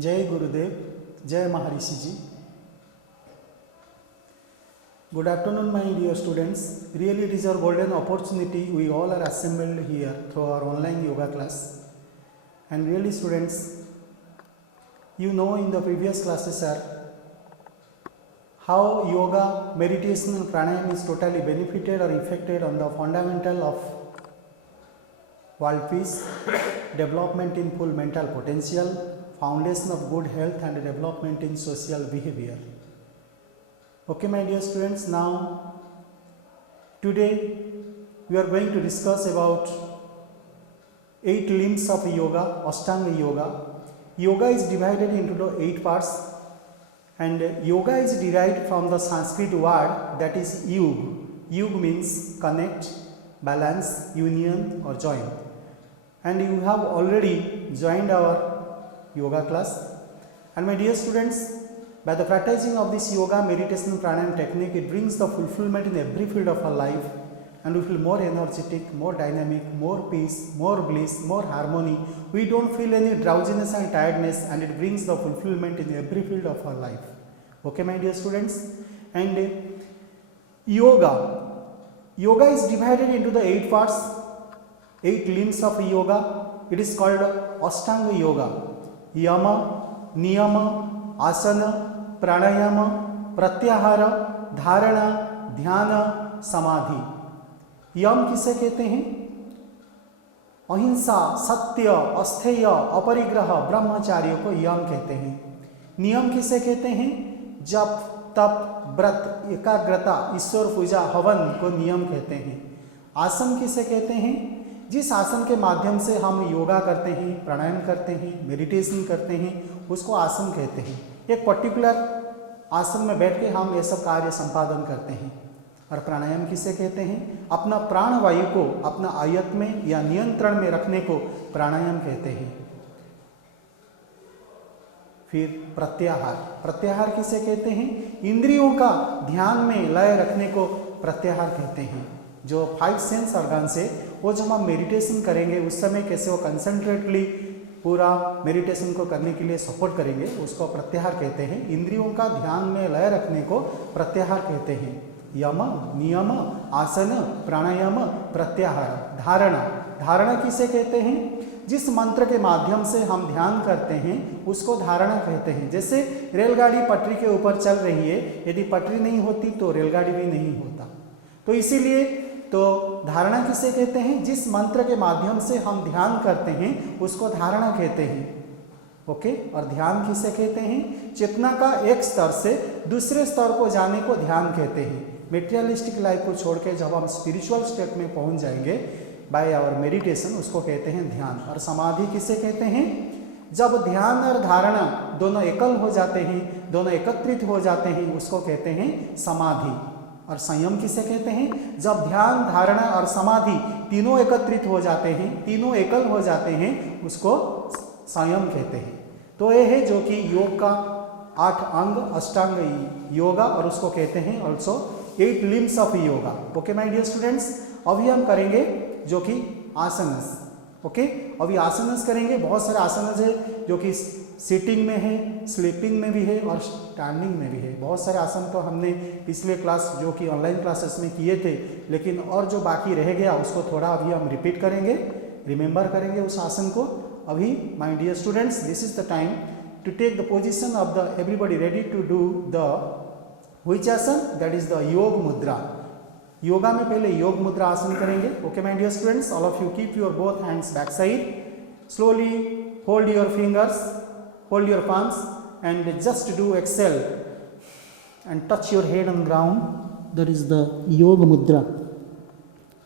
जय गुरुदेव, जय महर्षि जी. Good afternoon, my dear students. Really, it is our golden opportunity. We all are assembled here through our online yoga class. And really, students, you know in the previous classes are how yoga, meditation, and pranayama is totally benefited or affected on the fundamental of world peace, development in full mental potential, foundation of good health, and development in social behavior. Okay, my dear students, now today we are going to discuss about 8 limbs of yoga, Ashtanga yoga. Yoga is divided into the 8 parts, and yoga is derived from the Sanskrit word that is yug. Yug means connect, balance, union or join. And you have already joined our yoga class. And my dear students, by the practicing of this yoga, meditation, pranayama technique, it brings the fulfillment in every field of our life, and we feel more energetic, more dynamic, more peace, more bliss, more harmony. We don't feel any drowsiness and tiredness, and it brings the fulfillment in every field of our life. Okay, my dear students? And yoga is divided into the 8 parts, 8 limbs of yoga. It is called Ashtanga yoga. Yama, niyama, asana, प्राणायाम, प्रत्याहार, धारणा, ध्यान, समाधि. यम किसे कहते हैं? अहिंसा, सत्य, अस्थेय, अपरिग्रह, ब्रह्मचार्य को यम कहते हैं. नियम किसे कहते हैं? जप, तप, व्रत, एकाग्रता, ईश्वर पूजा, हवन को नियम कहते हैं. आसन किसे कहते हैं? जिस आसन के माध्यम से हम योगा करते हैं, प्राणायाम करते हैं, मेडिटेशन करते हैं, उसको आसन कहते हैं. एक पर्टिकुलर आसन में बैठ के हम ये सब कार्य संपादन करते हैं. और प्राणायाम किसे कहते हैं? अपना प्राण वायु को अपना आयत में या नियंत्रण में रखने को प्राणायाम कहते हैं. फिर प्रत्याहार, प्रत्याहार किसे कहते हैं? इंद्रियों का ध्यान में लय रखने को प्रत्याहार कहते हैं. जो 5 सेंस ऑर्गन से वो जब हम मेडिटेशन करेंगे उस समय कैसे वो कंसंट्रेटली पूरा मेडिटेशन को करने के लिए सपोर्ट करेंगे, उसको प्रत्याहार कहते हैं. इंद्रियों का ध्यान में लय रखने को प्रत्याहार कहते हैं. यम, नियम, आसन, प्राणायाम, प्रत्याहार. धारणा, धारणा किसे कहते हैं? जिस मंत्र के माध्यम से हम ध्यान करते हैं उसको धारणा कहते हैं. जैसे रेलगाड़ी पटरी के ऊपर चल रही है, यदि पटरी नहीं होती तो रेलगाड़ी भी नहीं होता. तो इसीलिए तो धारणा किसे कहते हैं? जिस मंत्र के माध्यम से हम ध्यान करते हैं उसको धारणा कहते हैं. ओके. और ध्यान किसे कहते हैं? चेतना का एक स्तर से दूसरे स्तर को जाने को ध्यान कहते हैं. मेटेरियलिस्टिक लाइफ को छोड़ के जब हम स्पिरिचुअल स्टेट में पहुंच जाएंगे बाय आवर मेडिटेशन, उसको कहते हैं ध्यान. और समाधि किसे कहते हैं? जब ध्यान और धारणा दोनों एकल हो जाते हैं, दोनों एकत्रित हो जाते हैं, उसको कहते हैं समाधि. और संयम किसे कहते हैं? जब ध्यान, धारणा और समाधि तीनों एकत्रित हो जाते हैं, तीनों एकल हो जाते हैं, उसको संयम कहते हैं. तो ये है जो कि योग का 8 अंग, अष्टांग योगा, और उसको कहते हैं also 8 limbs of yoga. Okay my dear students, अभी हम करेंगे जो कि आसनस. ओके, अभी आसनस करेंगे. बहुत सारे आसनस है जो कि सिटिंग में है, स्लीपिंग में भी है और स्टैंडिंग में भी है. बहुत सारे आसन तो हमने पिछले क्लास जो कि ऑनलाइन क्लासेस में किए थे, लेकिन और जो बाकी रह गया उसको थोड़ा अभी हम रिपीट करेंगे, रिमेंबर करेंगे उस आसन को. अभी my dear students, this is the time to take the position of the everybody ready to do the which asana? That is the yoga mudra. Yoga में पहले योग मुद्रा आसन करेंगे. Okay my dear students, all of you keep your both hands back side. Slowly hold your fingers, hold your palms, and just do exhale and touch your head on ground. That is the yoga mudra.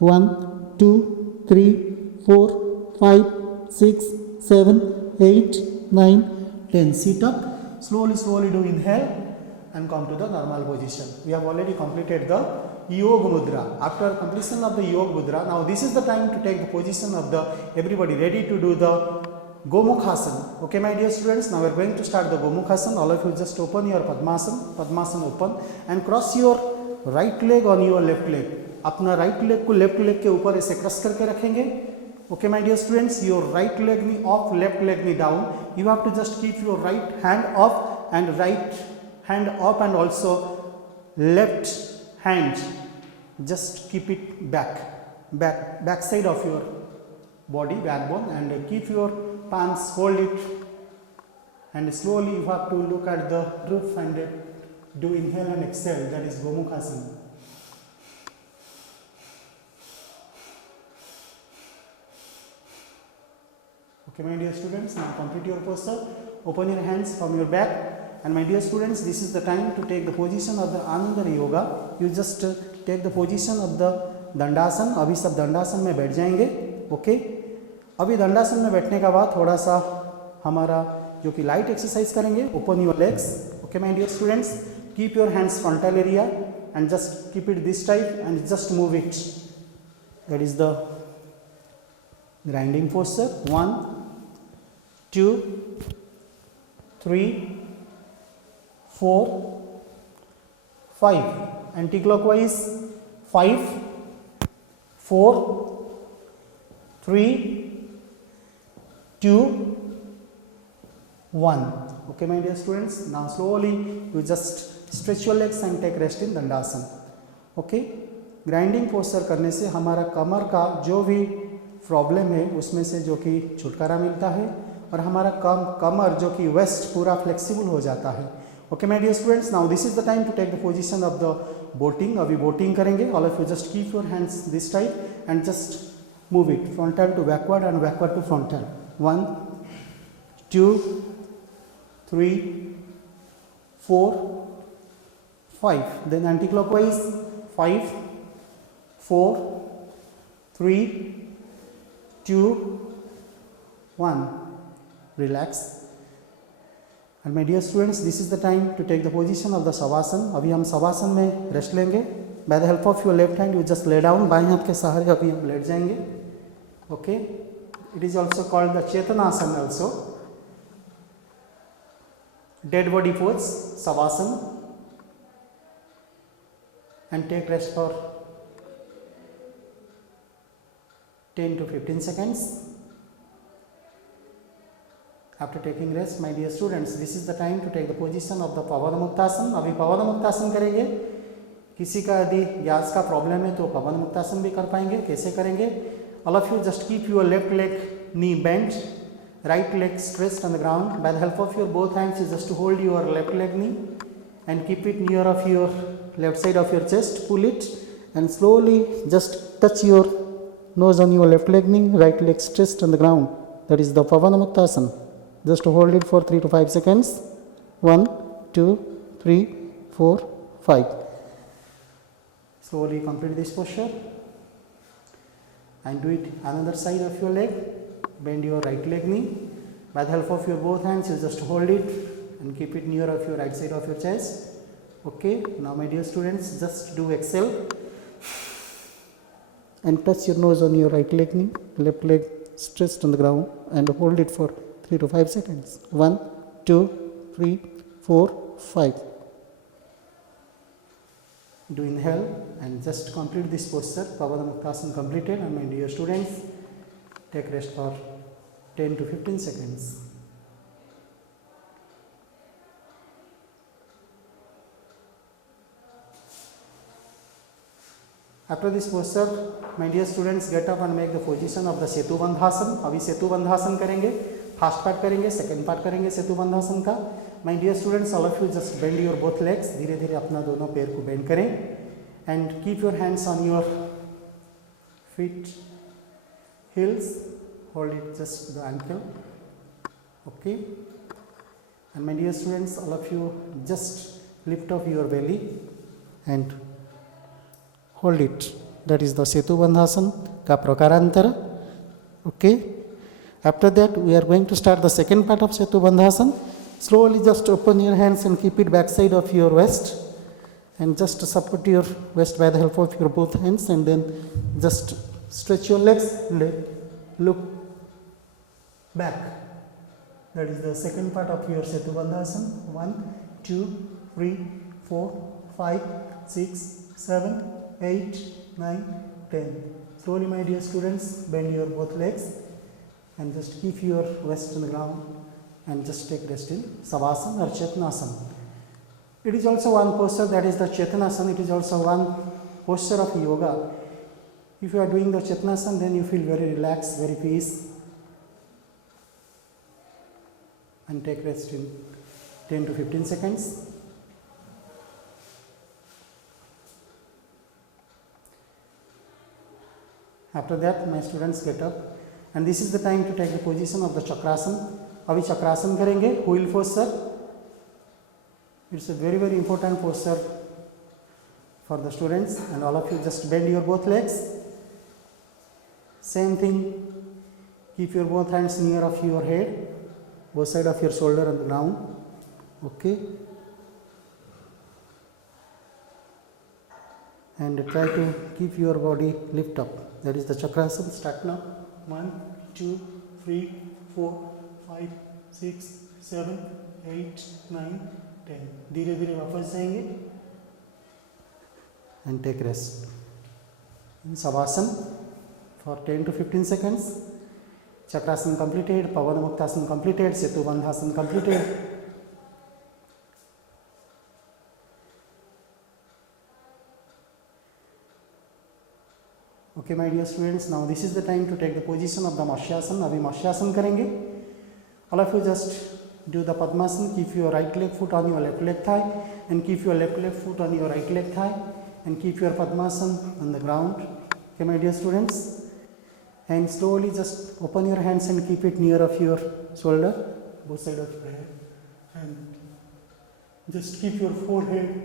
1 2 3 4 5 6 7 8 9 10. Sit up. Slowly do inhale and come to the normal position. We have already completed the yoga mudra. After completion of the yoga mudra, now this is the time to take the position of the everybody ready to do the Gomukhasana. Okay my dear students, now we are going to start the Gomukhasana. All of you just open your Padmasana, Padmasana open, and cross your right leg on your left leg. अपना right leg को left leg के ऊपर ऐसे cross करके रखेंगे. Okay, my dear students, your right leg knee up, left leg knee down. You have to just keep your right hand up and right hand up, and also left hand just keep it back side of your body, backbone, and keep your palms, hold it, and slowly you have to look at the roof and do inhale and exhale. That is Gomukhasana. Okay, my dear students, now complete your posture. Open your hands from your back, and my dear students, this is the time to take the position of the Ananda Yoga. You just take the position of the दंडासन. अभी सब दंडासन में बैठ जाएंगे. Okay, अभी दंडासन में बैठने का बाद थोड़ा सा हमारा जो कि लाइट एक्सरसाइज करेंगे. Open your legs. Okay my dear students, keep your hands frontal area and just keep it this type and just move it. That is the grinding posture. 1 2 3 4 5. Anti-clockwise. 5 4 3 2 1. Okay, my dear students, now slowly you just stretch your legs and take rest in Dandasana. Okay, grinding posture करने से हमारा कमर का जो भी problem है उसमें से जो कि छुटकारा मिलता है, और हमारा कमर जो कि वेस्ट पूरा फ्लेक्सिबल हो जाता है. Okay my dear students, now this is the time to take the position of the boating. अभी बोटिंग करेंगे. All of you just keep your hands this type and just move it frontal to backward and backward to frontal. 1 2 3 4 5. Then anti-clockwise. 5 4 3 2 1. Relax. And my dear students, this is the time to take the position of the Savasana. अभी हम Savasana में rest लेंगे. By the help of your left hand, you just lay down. बाएं हाथ के सहारे अभी हम लेट जाएंगे. Okay. It is also called the Chetanasana also. Dead body pose, Savasana. And take rest for 10 to 15 seconds. After taking rest, my dear students, this is the time to take the position of the Pavanamuktasana. अभी Pavanamuktasana करेंगे. किसी का यदि gas का problem है तो Pavanamuktasana भी कर पाएंगे. कैसे करेंगे? All of you just keep your left leg knee bent, right leg stretched on the ground. By the help of your both hands, you just hold your left leg knee and keep it near of your left side of your chest. Pull it and slowly just touch your nose on your left leg knee, right leg stretched on the ground. That is the Pavanamuktasana. Just hold it for 3 to 5 seconds. 1 2 3 4 5. Slowly complete this posture and do it another side of your leg. Bend your right leg knee. By the help of your both hands, you just hold it and keep it near of your right side of your chest. Okay, now my dear students, just do exhale and touch your nose on your right leg knee, left leg stretched on the ground, and hold it for 3 to 5 seconds. 1 2 3 4 5. Do inhale and just complete this posture. Pavanamuktasana completed, and my dear students, take rest for 10 to 15 seconds. After this posture, my dear students, get up and make the position of the Setubandhasana. अभी Setubandhasana करेंगे. First part करेंगे, second part करेंगे सेतुबंधासन का. My dear students, all of you just bend your both legs. धीरे धीरे अपना दोनों पैर को बेंड करें and keep your hands on your feet heels. Hold it just the ankle. Okay. And my dear students, all of you just lift up your belly and hold it. That is the Setubandhasana का प्रकारांतर. Okay. After that, we are going to start the second part of Setubandhasana. Slowly just open your hands and keep it backside of your waist and just support your waist by the help of your both hands, and then just stretch your legs, look back. That is the second part of your Setubandhasana. 1 2 3 4 5 6 7 8 9 10. slowly my dear students, bend your both legs and just keep your waist on the ground and just take rest in Savasana or Chetanasana. It is also one posture, that is the Chetanasana. It is also one posture of yoga. If you are doing the Chetanasana, then you feel very relaxed, very peace. And take rest in 10 to 15 seconds. After that, my students get up, and this is the time to take the position of the Chakrasana. अभी चक्रासन करेंगे, wheel posture. It's a very very important posture for the students, and all of you just bend your both legs. Same thing, keep your both hands near of your head, both side of your shoulder on the ground. Okay, and try to keep your body lift up. That is the Chakrasana. Start now. 1, 2, 3, 4, 5, 6, 7, 8, 9, 10. धीरे धीरे वापस जाएंगे and take rest in Savasana for 10 to 15 seconds. Chakrasana completed, Pavanamuktasana completed, Setu Bandhasana completed. Okay my dear students, now this is the time to take the position of the Matsyasana. अभी Matsyasana करेंगे. All of you just do the Padmasana. Keep your right leg foot on your left leg thigh, and keep your left leg foot on your right leg thigh, and keep your Padmasana on the ground. Okay my dear students, and slowly just open your hands and keep it near of your shoulder, both side of your head, and just keep your forehead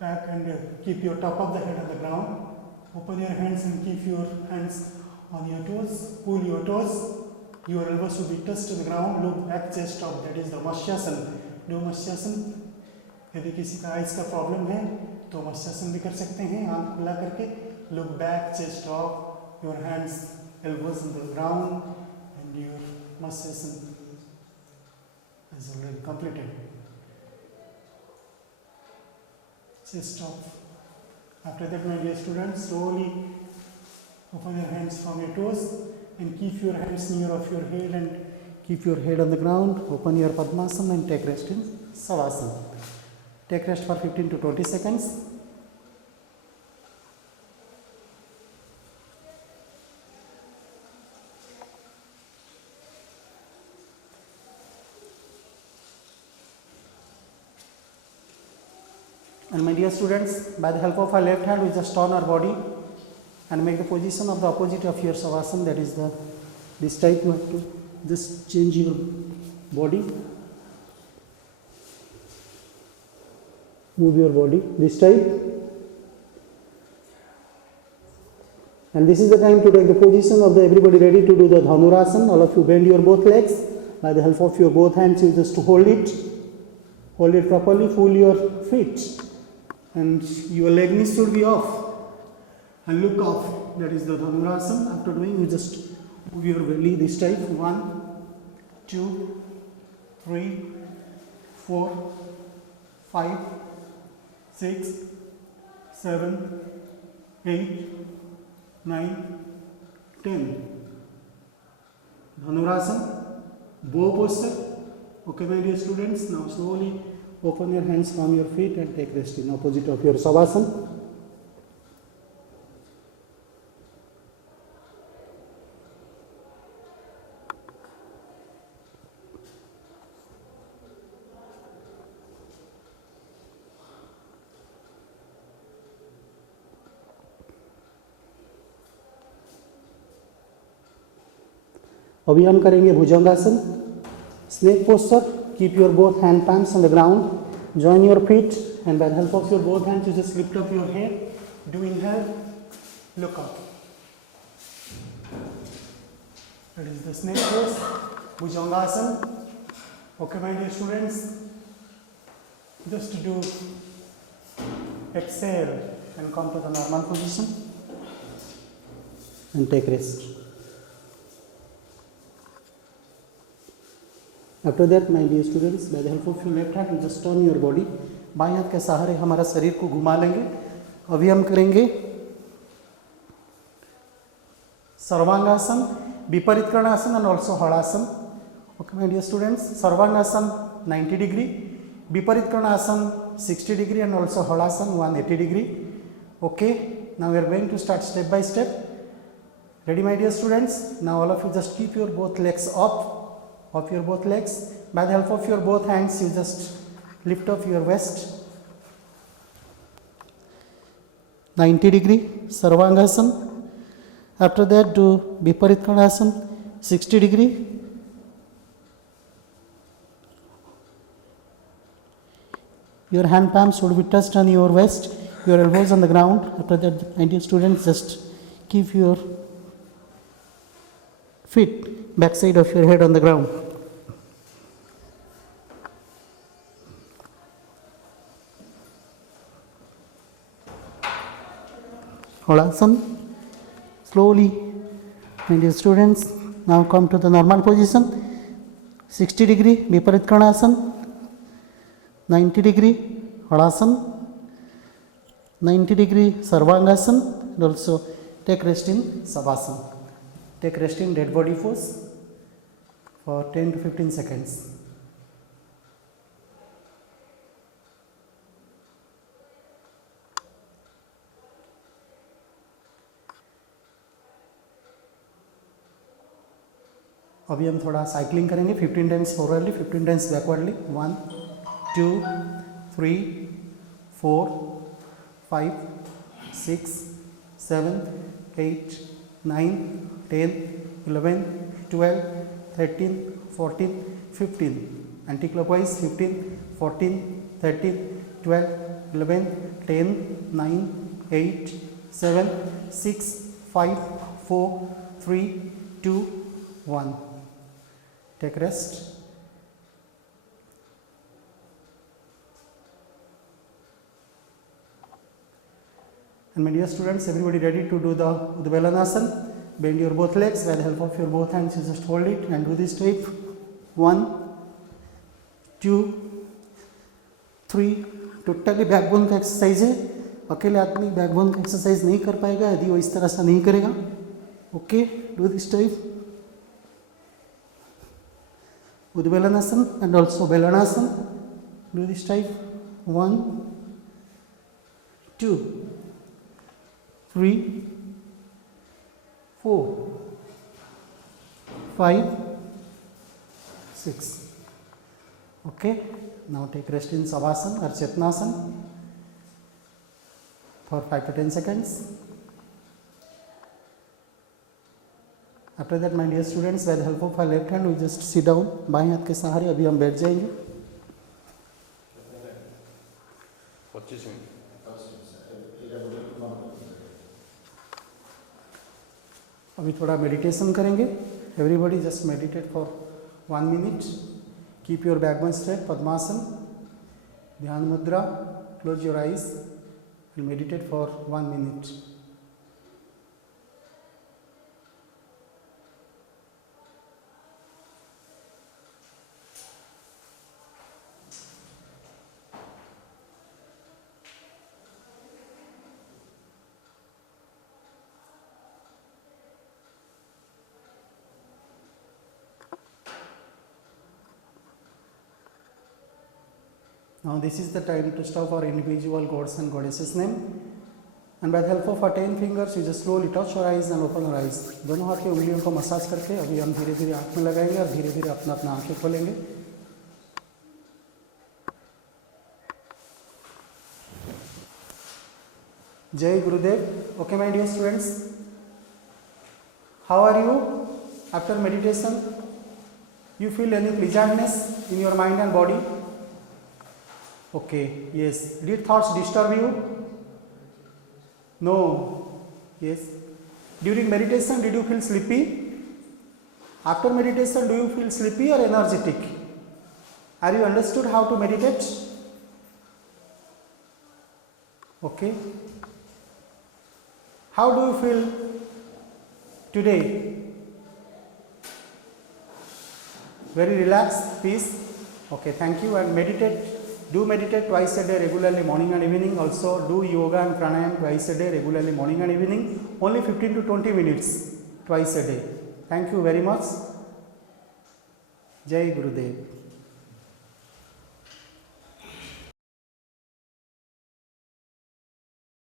back and keep your top of the head on the ground. Open your hands and keep your hands on your toes. Pull your toes. Your elbows should be touched to the ground. Look back, chest up. That is the Matsyasana. Do Matsyasana. यदि किसी का eyes का problem है तो Matsyasana भी कर सकते हैं, आंख खुला करके. Look back, chest up. Your hands, elbows on the ground, and your Matsyasana is already completed. Chest up. After that, my dear students, slowly open your hands from your toes and keep your hands near of your head and keep your head on the ground. Open your Padmasana and take rest in Savasana. Take rest for 15 to 20 seconds. And my dear students, by the help of our left hand, we just turn our body and make the position of the opposite of your Savasana. That is this type. You have to just change your body. Move your body this type. And this is the time to take the position of the everybody ready to do the Dhanurasana. All of you bend your both legs. By the help of your both hands, you just hold it. Hold it properly. Pull your feet. And your leg knees should be off and look off. That is the Dhanurasana. After doing, you just move your belly this type. 1, 2, 3, 4, 5, 6, 7, 8, 9, 10. Dhanurasana, bow posture. Okay, my dear students, now slowly open your hands from your feet and take rest in opposite of your Savasana. अभी हम करेंगे भुजंगासन. Snake posture. Keep your both hand palms on the ground. Join your feet, and by the help of your both hands, you just lift up your head. Do inhale, look up. That is the snake pose, Bhujangasana. Okay, my dear students, just do exhale and come to the normal position and take rest. After that, my dear students, by the help of your left hand, you just turn your body. बाएं हाथ के सहारे हमारा शरीर को घुमा लेंगे. अभी हम करेंगे Sarvangasana, Viparitkarnasana and also Hadasana. Okay, my dear students, Sarvangasana 90 degree, Viparitkarnasana 60 degree and also Hadasana 180 degree. Okay, now we are going to start step by step. Ready, my dear students? Now all of you just keep your both legs up your both legs. By the help of your both hands, you just lift up your waist. 90 degree Sarvangasana. After that, do Viparitkarnasana 60 degree. Your hand palms should be touched on your waist, your elbows on the ground. After that, my dear students, just keep your feet backside of your head on the ground. Hadasana. Slowly, my dear students, now come to the normal position. 60 degree Viparitkarnasana, 90 degree Hadasana, 90 degree Sarvangasana, and also take rest in Savasana. Take rest in dead body pose for 10 to 15 seconds. अभी हम थोड़ा cycling करेंगे 15 times forwardly 15 times backwardly 1 2 3 4 5 6 7 8 9 10 11 12 13 14 15 anti-clockwise 15 14 13 12 11 10 9 8 7 6 5 4 3 2 1. Take rest. And my dear students, everybody ready to do the Udvalanasana? Bend your both legs by the help of your both hands. You just hold it and do this type. 1 2 3. Totally backbone का exercise है. अकेले आदमी backbone का exercise नहीं कर पाएगा यदि वो इस तरह से नहीं करेगा. Okay, do this type. Udvalanasana and also Belanasana. Do this type. 1 2 3 4 5 6. Okay, now take rest in Savasana or Chetnasana for 5 to 10 seconds. After that, my dear students, by the help of our left hand, we just sit down. बाएं हाथ के सहारे अभी हम बैठ जाएंगे. 25 minute. अभी थोड़ा मेडिटेशन करेंगे. Everybody just meditate for 1 minute. Keep your backbone straight. Padmasana. ध्यान मुद्रा. Close your eyes and meditate for 1 minute. Now this is the time to stop our individual gods and goddesses name, and by the help of our 10 fingers you just slowly touch your eyes and open your eyes. दोनों हाथ की उंगलियों को massage करके अभी हम धीरे धीरे आँख में लगाएंगे और धीरे धीरे अपना अपना आँखें खोलेंगे. जय गुरुदेव. Okay, my dear students, how are you after meditation? You feel any pleasantness in your mind and body? Okay, yes. Did thoughts disturb you? No. Yes. During meditation, did you feel sleepy? After meditation, do you feel sleepy or energetic? Are you understood how to meditate? Okay. How do you feel today? Very relaxed, peace. Okay, thank you. And meditate. Do meditate twice a day regularly, morning and evening. Also do yoga and pranayam twice a day regularly, morning and evening. Only 15 to 20 minutes. twice a day. Thank you very much. Jai Gurudev.